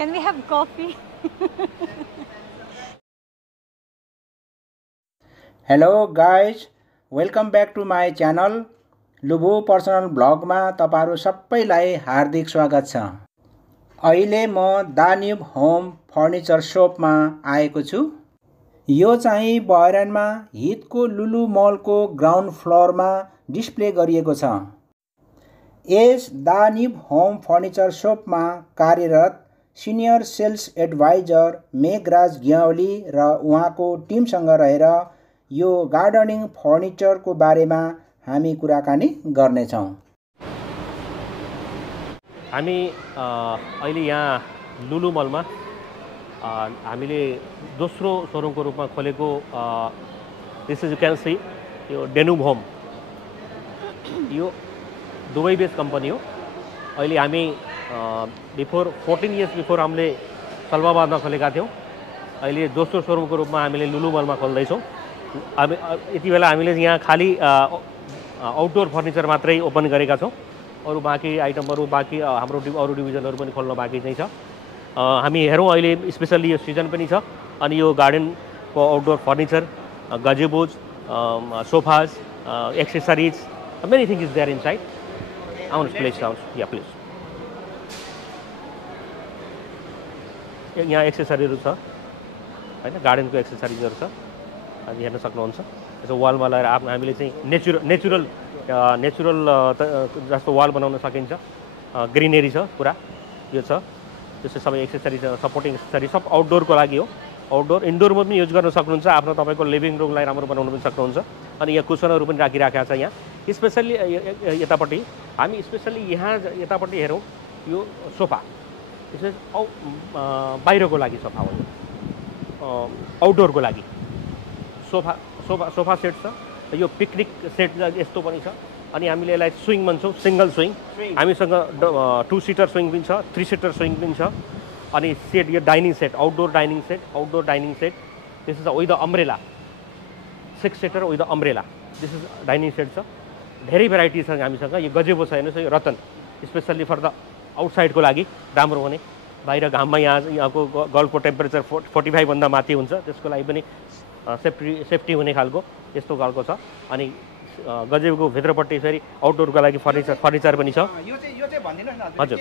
Can we have coffee? Hello guys, welcome back to my channel. Lubhu personal ब्लगमा तपाईहरु सबैलाई हार्दिक स्वागत छ। अहिले म दान्यूब होम फर्निचर शपमा आएको छु। यो चाहिँ बहराइनमा हितको लुलु मलको ग्राउन्ड फ्लोरमा डिस्प्ले गरिएको छ। यस दान्यूब होम फर्निचर शपमा कार्यरत senior sales adviser Meghraj Gyawali र उहाँको टिमसँग रहेर यो गार्डनिङ फर्निचरको बारेमा हामी कुराकानी गर्नेछौँ। हामी अहिले यहाँ लुलु मलमा हामीले दोस्रो सोरुमको रूपमा खोलेको this is you can see यो डेनुब होम। यो दुबई बेस्ड कम्पनी हो। अहिले हामी बिफोर 14 इयर्स बिफोर हामीले सलमाबादमा खोलेका थियौँ। अहिले दोस्रो सोरुमको रूपमा हामीले लुलु मलमा खोल्दैछौँ। यति बेला हामीले यहाँ खाली आउटडोर फर्निचर मात्रै ओपन गरेका छौँ। अरू बाँकी आइटमहरू बाँकी हाम्रो अरू डिभिजनहरू पनि खोल्न बाँकी चाहिँ छ। हामी हेरौँ अहिले स्पेसल्ली यो सिजन पनि छ अनि यो गार्डनको outdoor furniture gazebos sofas accessories many things is there inside. आउनुहोस् प्लिज आउनुहोस् या प्लिज। यहाँ एक्सेसरीहरू छ हैन, गार्डनको एक्सेसरिजहरू छ। हामी हेर्न सक्नुहुन्छ। यसो वालमा लगाएर हामीले चाहिँ नेचुरल जस्तो वाल बनाउन सकिन्छ। ग्रिनरी छ पुरा यो छ। त्यसै सबै एक्सेसरिज सपोर्टिङ एक्सेसरिज सब आउटडोरको लागि हो। आउटडोर इन्डोरमा पनि युज गर्न सक्नुहुन्छ। आफ्नो तपाईँको लिभिङ रुमलाई राम्रो बनाउन पनि सक्नुहुन्छ। अनि यहाँ कुसनहरू पनि राखिराखेका छ। यहाँ स्पेसल्ली यतापट्टि हामी स्पेसल्ली यहाँ यतापट्टि हेरौँ यो सोफा बाहिरको लागि सोफा हो। आउटडोरको लागि सोफा सेट छ। यो पिकनिक सेट यस्तो पनि छ। अनि हामीले यसलाई स्विङ भन्छौँ, सिङ्गल स्विङ। हामीसँग 2 सिटर स्विङ पनि छ, 3 सिटर स्विङ पनि छ। अनि सेट यो dining set outdoor dining set this is with the umbrella 6 seater with the umbrella this is dining set छ। धेरै भेराइटी छ हामीसँग। यो गजेबो छ हेर्नुहोस्, यो रतन स्पेसल्ली फर द आउटसाइडको लागि राम्रो हुने। बाहिर घाममा यहाँको गल्फको टेम्परेचर 45 भन्दा माथि हुन्छ, त्यसको लागि पनि सेफ्टी हुने खालको यस्तो खालको छ। अनि गजेबोको भित्रपट्टि फेरि आउटडोरको लागि फर्निचर पनि छ। हजुर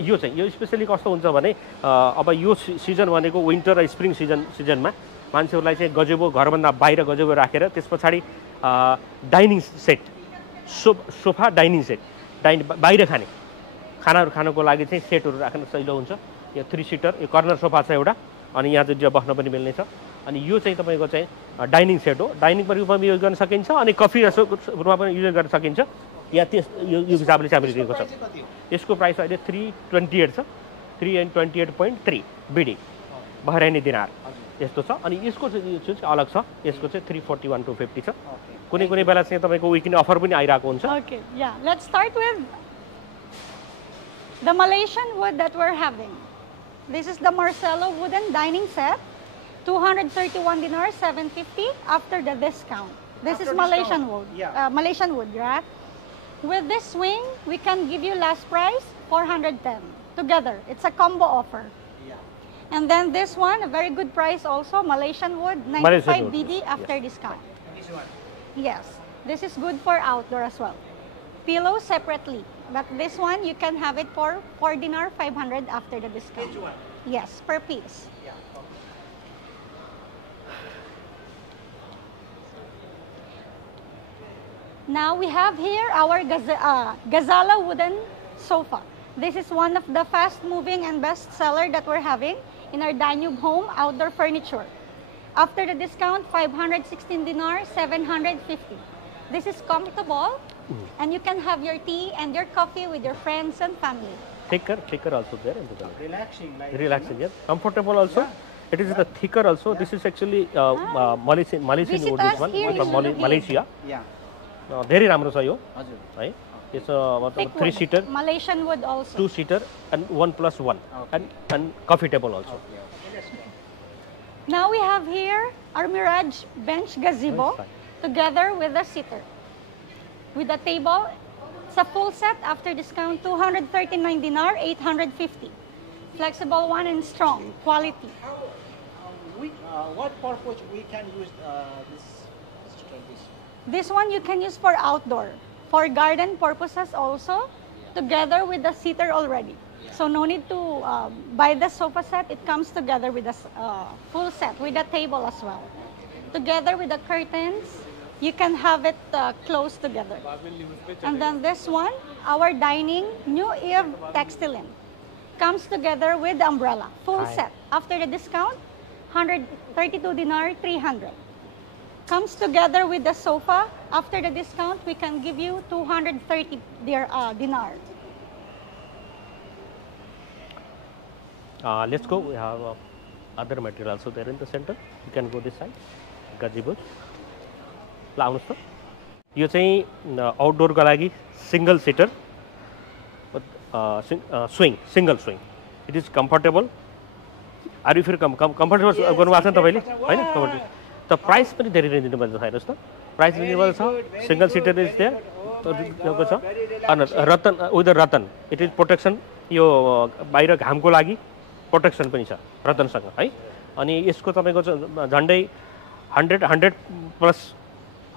यो चाहिँ यो स्पेसली कस्तो हुन्छ भने अब यो सिजन भनेको विन्टर र स्प्रिङ सिजनमा मान्छेहरूलाई चाहिँ गजेबो घरभन्दा बाहिर गजेबो राखेर त्यस पछाडि dining set sofa dining set बाहिर खानाहरू खानको लागि चाहिँ सेटहरू राख्न सजिलो हुन्छ। यो 3 सिटर यो कर्नर सोफा छ एउटा। अनि यहाँ चाहिँ बस्न पनि मिल्ने छ। अनि यो चाहिँ तपाईँको चाहिँ डाइनिङ सेट हो। डाइनिङको रूपमा पनि युज गर्न सकिन्छ अनि कफी रूपमा पनि युज गर्न सकिन्छ। या यो हिसाबले चाहिँ हामीले दिएको छ। यसको प्राइस अहिले 328 छ। 328.3 बिडी बहराइनी दिनार यस्तो छ। अनि यसको चाहिँ अलग छ। यसको चाहिँ 341-250 छ। कुनै बेला चाहिँ तपाईँको विकिन अफर पनि आइरहेको हुन्छ। Okay, yeah. Let's start with the Malaysian wood that we're having. This is the Marcelo wooden dining set. 231 dinar, 750 after the discount. This is Malaysian wood. Yeah. Malaysian wood, right? With this swing, we can give you last price 410 together. It's a combo offer. Yeah. And then this one, a very good price also, Malaysian wood, 95 BD after discount. This one. Yes, this is good for outdoor as well. Pillow separately, but this one you can have it for 4 dinar, 500 after the discount. Each one? Yes, per piece. Yeah. Now we have here our Gazala wooden sofa. This is one of the fast moving and best seller that we're having in our Danube Home outdoor furniture. After the discount, 516 dinar, 750. This is comfortable and you can have your tea and your coffee with your friends and family. Thicker also there. Relaxing, yes. Comfortable also. Yeah. It is the thicker also. This is actually Malaysian wood. This one from Malaysia. Yeah. Very राम्रो छ यो हजुर है। यसो मतलब 3 seater Malaysian wood also. 2 seater and 1+1 and coffee table also. Okay. Now we have here our Mirage bench gazebo together with a sitter. With a table, it's a full set after discount 239 dinar, 850. Flexible one and strong quality. How, what purpose we can use this this? This one you can use for outdoor, for garden purposes also, together with the seater already. So no need to buy the sofa set. It comes together with the full set, with the table as well. Together with the curtains, you can have it close together. And then this one, our dining, New Eve Textilin, comes together with the umbrella, full set. After the discount, 132 dinar, 300. Comes together with the sofa. After the discount, we can give you 230 dinar. Let's go. We have other material also there in the center. You can go this side. Gazebos. ल आउनुहोस् त यो चाहिँ आउटडोरको लागि single seater swing single swing it is comfortable are you फेरि comfortable गर्नुभएको छ नि तपाईँले होइन कम्फर्टेबल त प्राइस पनि धेरै नै दिनुपर्छ हेर्नुहोस् त प्राइस रिजनेबल छ सिंगल सिटर इज त्यहाँ छ अनि Ratan with Ratan it is protection यो बाहिर घामको लागि प्रोटेक्सन पनि छ रतनसँग है अनि यसको तपाईँको झन्डै 100 प्लस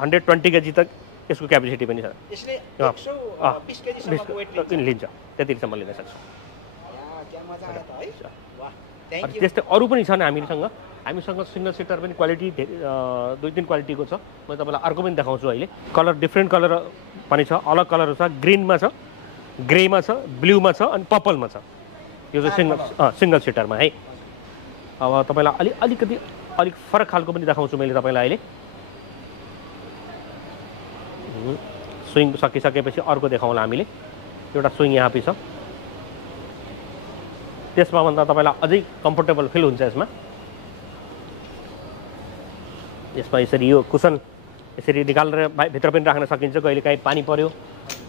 120 केजी तक यसको क्यापेसिटी पनि छ यसले 120 केजी सम्मको वेट लिन्छ त्यतिसम्म लिन सक्छ क्या मजा आयो त है वाह अनि त्यस्तै अरू पनि छन् हामीसँग सिंगल सिटर पनि क्वालिटी दुई तीन क्वालिटीको छ म तपाईँलाई अर्को पनि देखाउँछु अहिले कलर डिफ्रेन्ट कलर पनि छ अलग कलरहरू छ ग्रिनमा छ ग्रेमा छ ब्लूमा छ अनि पर्पलमा छ यो चाहिँ सिंगल सिटरमा है अब तपाईँलाई अलिकति अलिक फरक खालको पनि देखाउँछु मैले तपाईँलाई अहिले स्विङ सकिसकेपछि अर्को देखाउँला हामीले एउटा स्विङ यहाँ पनि छ त्यसमा भन्दा तपाईँलाई अझै कम्फर्टेबल फिल हुन्छ यसमा यसरी यो कुसन यसरी निकालेर भित्र पनि राख्न सकिन्छ कहिले काहीँ पानी पर्यो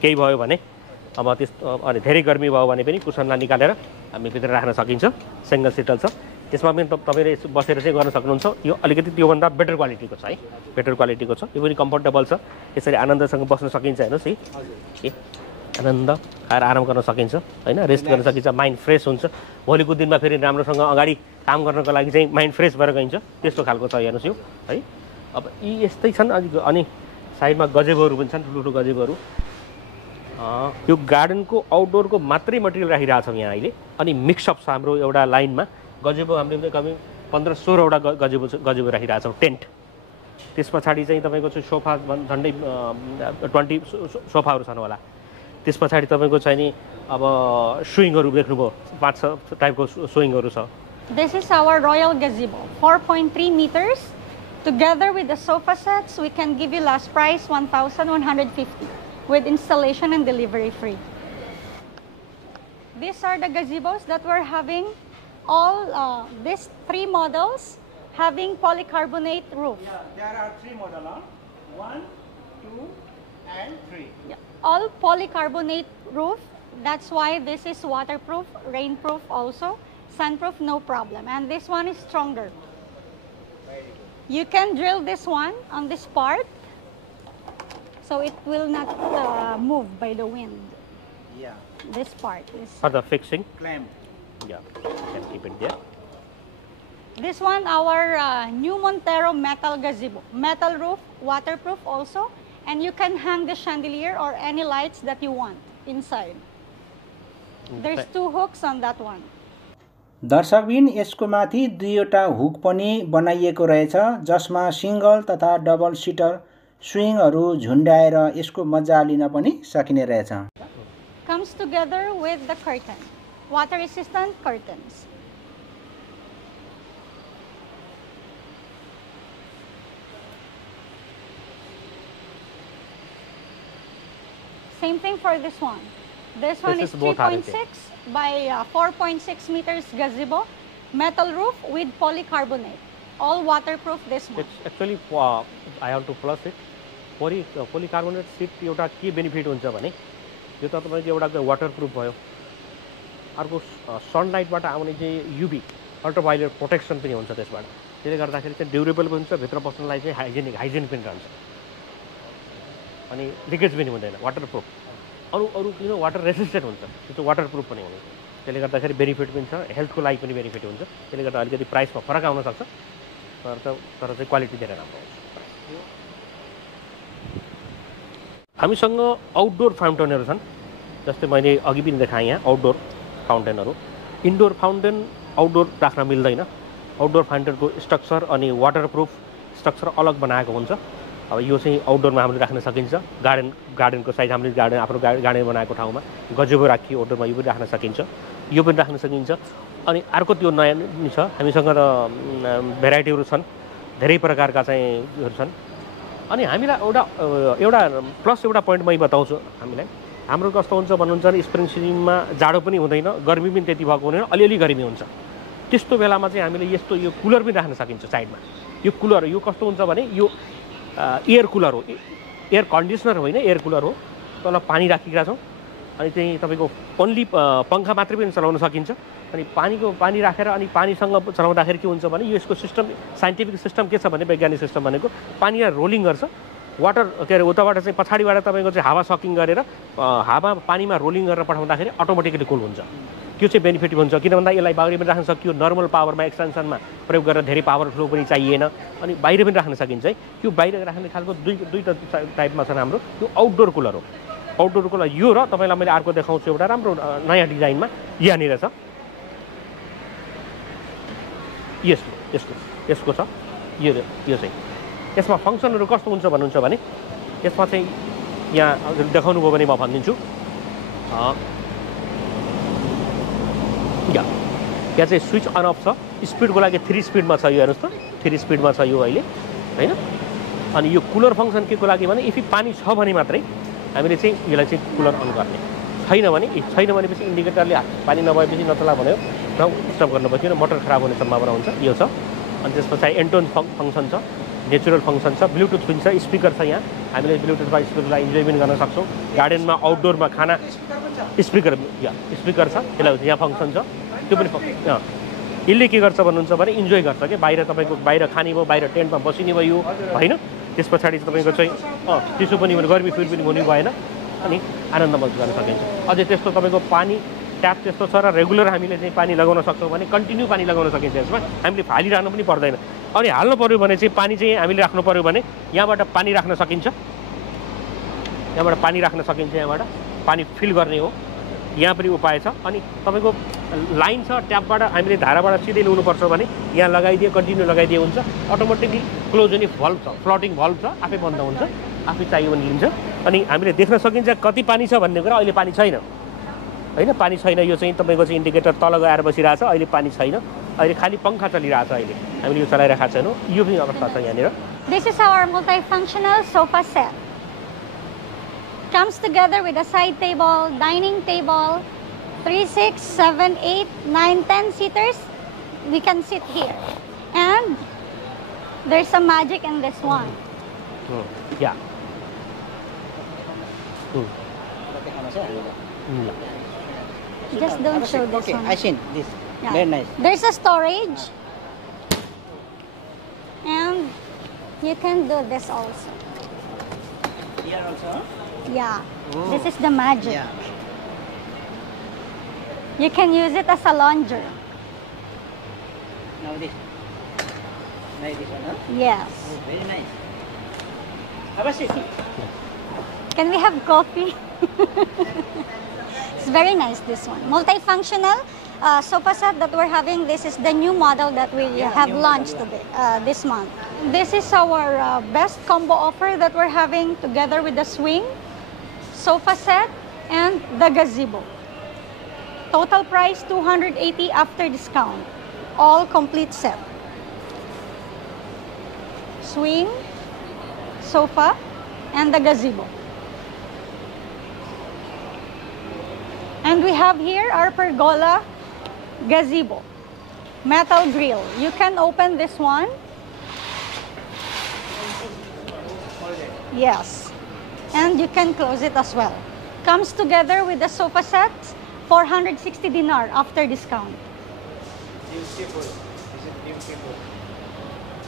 केही भयो भने अब त्यस्तो अनि धेरै गर्मी भयो भने पनि कुसनलाई निकालेर हामी भित्र राख्न सकिन्छ सिंगल सिटर छ त्यसमा पनि तपाईँले बसेर चाहिँ गर्न सक्नुहुन्छ यो अलिकति त्योभन्दा बेटर क्वालिटीको छ है बेटर क्वालिटीको छ यो पनि कम्फर्टेबल छ यसरी आनन्दसँग बस्न सकिन्छ हेर्नुहोस् है आनन्द खाएर आराम गर्न सकिन्छ होइन रेस्ट गर्न सकिन्छ माइन्ड फ्रेस हुन्छ भोलिको दिनमा फेरि राम्रोसँग अगाडि काम गर्नको लागि चाहिँ माइन्ड फ्रेस भएर गइन्छ त्यस्तो खालको छ हेर्नुहोस् यो है अब यी यस्तै छन् अनि साइडमा गजेबोहरू पनि छन् ठुल्ठुलो गजेबोहरू यो गार्डनको आउटडोरको मात्रै मटेरियल राखिरहेछौँ यहाँ अहिले अनि मिक्सअप छ हाम्रो एउटा लाइनमा गजेबो हामीले कमी 15-16वटा गजेबो राखिरहेछौँ टेन्ट त्यस पछाडि चाहिँ तपाईँको चाहिँ सोफा झन्डै 20 सोफाहरू छन् होला त्यस पछाडि तपाईँको चाहिँ नि अब स्विङहरू देख्नुभयो 5-6 टाइपको स्विङहरू छ This is our royal gazebo, 4.3 meters. Together with the sofa sets, we can give you last price 1,150 with installation and delivery free. These are the gazebos that we're having. All these 3 models having polycarbonate roof. Yeah, there are 3 models. 1, 2, and 3. Yeah. All polycarbonate roof. That's why this is waterproof, rainproof also, sunproof, no problem. And this one is stronger. Very good. You can drill this one on this part, so it will not move by the wind. Yeah. This part is For the fixing, Clamp. yeah, you can keep it there. this one. Our new Montero metal gazebo, metal roof, waterproof also, and you can hang the chandelier or any lights that you want inside. There's 2 hooks on that one. दर्शकबिन यसको माथि 2वटा hook पनि बनाइएको रहेछ जसमा single तथा double seater स्विङहरू झुन्डाएर यसको मजा लिन पनि सकिने रहेछ Comes together with the curtain, water resistant curtains. Same thing for this one. This one is is both 3.6 by 4.6 meters gazebo, metal roof with polycarbonate. All waterproof this one. It's actually I have to plus it. Polycarbonate sheet एउटा के benefit हुन्छ भने यो त तपाईको एउटा waterproof भयो अर्को सनलाइटबाट आउने चाहिँ युभी अल्ट्राभायोलेट प्रोटेक्सन पनि हुन्छ त्यसबाट त्यसले गर्दाखेरि चाहिँ ड्युरेबल पनि हुन्छ भित्र बस्नलाई चाहिँ हाइजिन पनि रहन्छ अनि लिकेज पनि हुँदैन वाटरप्रुफ अरू किन वाटर रेसिस्टेन्ट हुन्छ त्यो चाहिँ वाटरप्रुफ पनि हुने त्यसले गर्दाखेरि बेनिफिट पनि छ, हेल्थको लागि पनि बेनिफिट हुन्छ। त्यसले गर्दा अलिकति प्राइसमा फरक आउन सक्छ, तर चाहिँ क्वालिटी धेरै राम्रो हुन्छ। हामीसँग आउटडोर फाउन्टेनहरू छन्, जस्तै मैले अघि पनि देखाएँ यहाँ आउटडोर फाउन्टेनहरू। इन्डोर फाउन्टेन आउटडोर राख्न मिल्दैन। आउटडोर फाउन्टेनको स्ट्रक्चर अनि वाटरप्रुफ स्ट्रक्चर अलग बनाएको हुन्छ। अब यो चाहिँ आउटडोरमा हामीले राख्न सकिन्छ। गार्डनको साइज हामीले आफ्नो गार्डन बनाएको ठाउँमा गजेबो राखी आउटडोरमा यो पनि राख्न सकिन्छ, यो पनि राख्न सकिन्छ। अनि अर्को त्यो नयाँ नि छ, हामीसँग त भेराइटीहरू छन्, धेरै प्रकारका चाहिँ उयोहरू छन्। अनि हामीलाई एउटा प्लस एउटा पोइन्ट मै बताउँछु हामीलाई। हाम्रो कस्तो हुन्छ भन्नुहुन्छ भने स्प्रिङ सिजनमा जाडो पनि हुँदैन, गर्मी पनि त्यति भएको हुँदैन, अलिअलि गर्मी हुन्छ। त्यस्तो बेलामा चाहिँ हामीले यस्तो यो कुलर पनि राख्न सकिन्छ साइडमा। यो कुलर यो कस्तो हुन्छ भने यो एयर कुलर हो, एयर कन्डिसनर होइन, एयर कुलर हो। तल पानी राखिरहेका छौँ अनि चाहिँ तपाईँको ओन्ली पङ्खा मात्रै पनि चलाउन सकिन्छ। अनि पानी राखेर अनि पानीसँग चलाउँदाखेरि के हुन्छ भने यसको सिस्टम, साइन्टिफिक सिस्टम के छ भने वैज्ञानिक सिस्टम भनेको पानीलाई रोलिङ गर्छ। वाटर के अरे उताबाट चाहिँ पछाडिबाट तपाईँको चाहिँ हावा सकिङ गरेर हावा पानीमा रोलिङ गरेर पठाउँदाखेरि अटोमेटिकली कुल हुन्छ। त्यो चाहिँ बेनिफिट हुन्छ, किन भन्दा यसलाई बाहिर पनि राख्न सकियो, नर्मल पावरमा एक्सटेन्सनमा प्रयोग गरेर धेरै पावर फ्लो पनि चाहिएन, अनि बाहिर पनि राख्न सकिन्छ है। त्यो बाहिर राख्ने खालको दुईवटा टाइपमा छन् हाम्रो। त्यो आउटडोर कुलर हो। आउटडोर कुलर यो र तपाईँलाई मैले अर्को देखाउँछु एउटा राम्रो नयाँ डिजाइनमा यहाँनिर छ। यसको छ यो चाहिँ। यसमा फङ्सनहरू कस्तो हुन्छ भन्नुहुन्छ भने यसमा चाहिँ यहाँ हजुर देखाउनु भयो भने म भनिदिन्छु। यहाँ चाहिँ स्विच अन अफ छ, स्पिडको लागि 3 स्पिडमा छ। यो हेर्नुहोस् त 3 स्पिडमा छ यो अहिले होइन। अनि यो कुलर फङ्सन के को लागि भने इफ पानी छ भने मात्रै हामीले चाहिँ यसलाई चाहिँ कुलर अन गर्ने, छैन भनेपछि इन्डिकेटरले पानी नभएपछि नचला भन्यो र स्टप गर्नुपर्छ, किन मोटर खराब हुने सम्भावना हुन्छ। यो छ। अनि त्यस पछाडि एन्टोन फङ्सन छ, नेचुरल फङ्सन छ, ब्लुटुथ पनि छ, स्पिकर छ। यहाँ हामीले ब्लुटुथमा स्पिकरलाई इन्जोय पनि गर्न सक्छौँ। गार्डनमा आउटडोरमा खाना स्पिकर छ, यसलाई यहाँ फङ्सन छ। त्यो पनि यसले के गर्छ भन्नुहुन्छ भने इन्जोय गर्छ कि बाहिर तपाईँको बाहिर खाने भयो, बाहिर टेन्टमा बसिने भयो होइन। त्यस पछाडि तपाईँको चाहिँ त्यसो पनि गर्मी फिल पनि हुने भएन, अनि आनन्द मजा गर्न सकिन्छ। अझै त्यस्तो तपाईँको पानी ट्याप त्यस्तो छ र रेगुलर हामीले चाहिँ पानी लगाउन सक्छौँ भने कन्टिन्यू पानी लगाउन सकिन्छ। यसमा हामीले फालिरहनु पनि पर्दैन। अनि हाल्नु पऱ्यो भने चाहिँ पानी चाहिँ हामीले राख्नु पऱ्यो भने यहाँबाट पानी राख्न सकिन्छ, यहाँबाट पानी फिल गर्ने हो। यहाँ पनि उपाय छ। अनि तपाईँको लाइन छ, ट्यापबाट हामीले धाराबाट सिधै ल्याउनुपर्छ भने यहाँ लगाइदिए, कन्टिन्यू लगाइदिए हुन्छ। अटोमेटिकली क्लोज हुने भल्भ छ, फ्लटिङ भल्भ छ, आफै बन्द हुन्छ, आफै चाहियो भने लिन्छ। अनि हामीले देख्न सकिन्छ कति पानी छ भन्ने कुरा। अहिले पानी छैन होइन, पानी छैन। यो चाहिँ तपाईँको चाहिँ इन्डिकेटर तल गएर बसिरहेछ, अहिले पानी छैन, अहिले खालि पङ्खा चलिरहेछ। अहिले हामीले यो चलाइरहेको छैनौँ, यो पनि अवस्था छ यहाँनिर। This is our multifunctional sofa set. Comes together with a side table, dining table, 3, 6, 7, 8, 9, 10 seaters. We can sit here. And there's some magic in this one. Yeah. Just don't show this okay, one. I seen this. Yeah. Very nice. There's a storage. And you can do this also. Here also? Yeah. This is the magic. Yeah. You can use it as a lounger. Now this. Like this one, huh? Yes. Oh, very nice. Have a seat. Can we have coffee? It's very nice, this one. Multifunctional sofa set that we're having. This is the new model that we have launched today, this month. This is our best combo offer that we're having together with the swing, sofa set, and the gazebo. Total price 280 after discount. All complete set. Swing, sofa, and the gazebo. And we have here our Pergola Gazebo. Metal grill. You can open this one. Yes. And you can close it as well. Comes together with the sofa set, 460 dinar after discount. Beautiful. This is beautiful.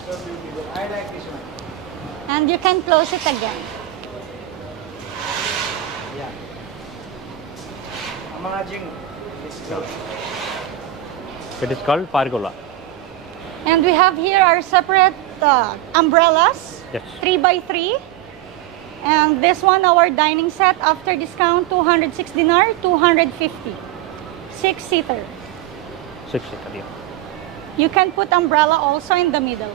So beautiful. I like this one. And you can close it again. Yeah. Amazing. This It is called Pergola. And we have here our separate umbrellas, Yes. 3x3. And this one, our dining set after discount, 206 dinar, 250. 6-seater. 6-seater, yeah. You can put umbrella also in the middle.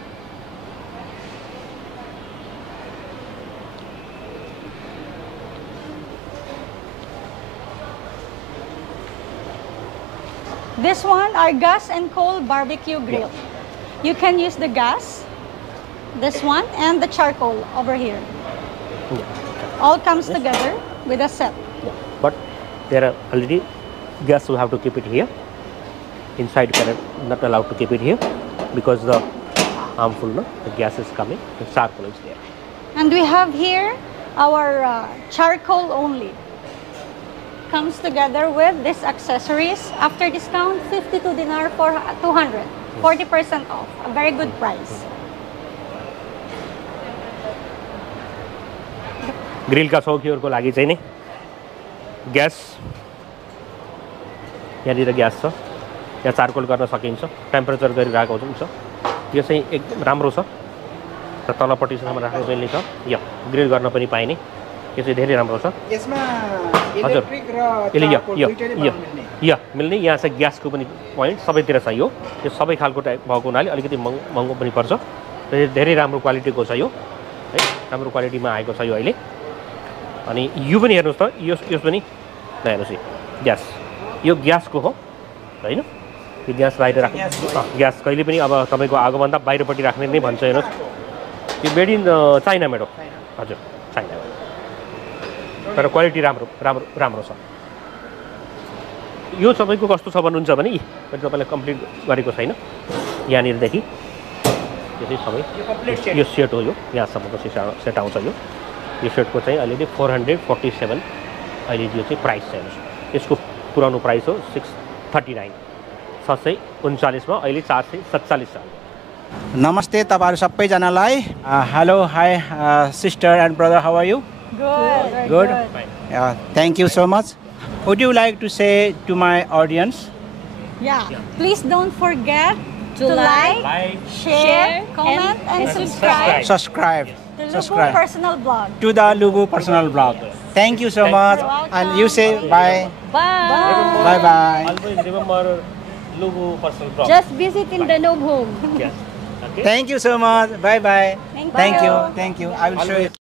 This one, our gas and coal barbecue grill. You can use the gas, this one, and the charcoal over here. Yeah. All comes together with a set. Yeah. But there are already gas, you have to keep it here. Inside you cannot not allowed to keep it here because the harmful, no? The gas is coming, the charcoal is there. And we have here our charcoal only. Comes together with these accessories. After discount, 52 dinar for 200. 40% off. A very good price. Grill का शौकीहरूको लागि चाहिँ नि gas यहाँनिर gas छ, यहाँ charcoal गर्न सकिन्छ, temperature गरिरहेको हुन्छ। यो चाहिँ एकदम राम्रो छ र तलपट्टिसम्म राख्ने मिल्ने छ। यो ग्रिल गर्न पनि पाइने, यो चाहिँ धेरै राम्रो छ। यसमा हजुर इलेक्ट्रिक र चारकोल दुईटै मिल्ने। यो मिल्ने, यहाँ चाहिँ ग्यासको पनि पोइन्ट सबैतिर छ। यो सबै खालको टाइप भएको हुनाले अलिकति महँगो पनि पर्छ र धेरै राम्रो क्वालिटीको छ यो है, राम्रो क्वालिटीमा आएको छ यो अहिले। अनि यो पनि हेर्नुहोस् त, यो पनि हेर्नुहोस्, ग्यास, यो ग्यासको हो हैन, यो ग्यास बाहिर राख्नु, ग्यास कहिले पनि अब तपाईँको आगोभन्दा बाहिरपट्टि राख्ने नै भन्छ। हेर्नुहोस्, यो मेड इन चाइना मेड हो। हजुर, चाइना, तर क्वालिटी राम्रो छ। यो तपाईँको कस्तो छ भन्नुहुन्छ भने मैले तपाईँलाई कम्प्लिट गरेको छैन। यहाँनिरदेखि यो चाहिँ सबै यो सेट हो, यो यहाँसम्मको सेट आउँछ। यो सेटको चाहिँ अहिले 447 अहिले यो चाहिँ प्राइस छ। हेर्नुहोस्, यसको पुरानो प्राइस हो 639, 639 मा अहिले 447 छ। नमस्ते तपाईहरु सबैजनालाई। Hello, hi sister and brother, how are you? Good. Thank you so much. Would you like to say to my audience? Yeah. Please don't forget to like, share, comment, and subscribe Subscribe. to Lubhu Personal Blog. To the Lubhu Personal Blog. Thank you so much. And you say bye. Bye. Bye bye. Always remember Lubhu Personal Blog. Just visit in Danube Home. Yes. Okay. Thank you so much. Bye bye. Thank Thank you. you. Thank you. I will show you.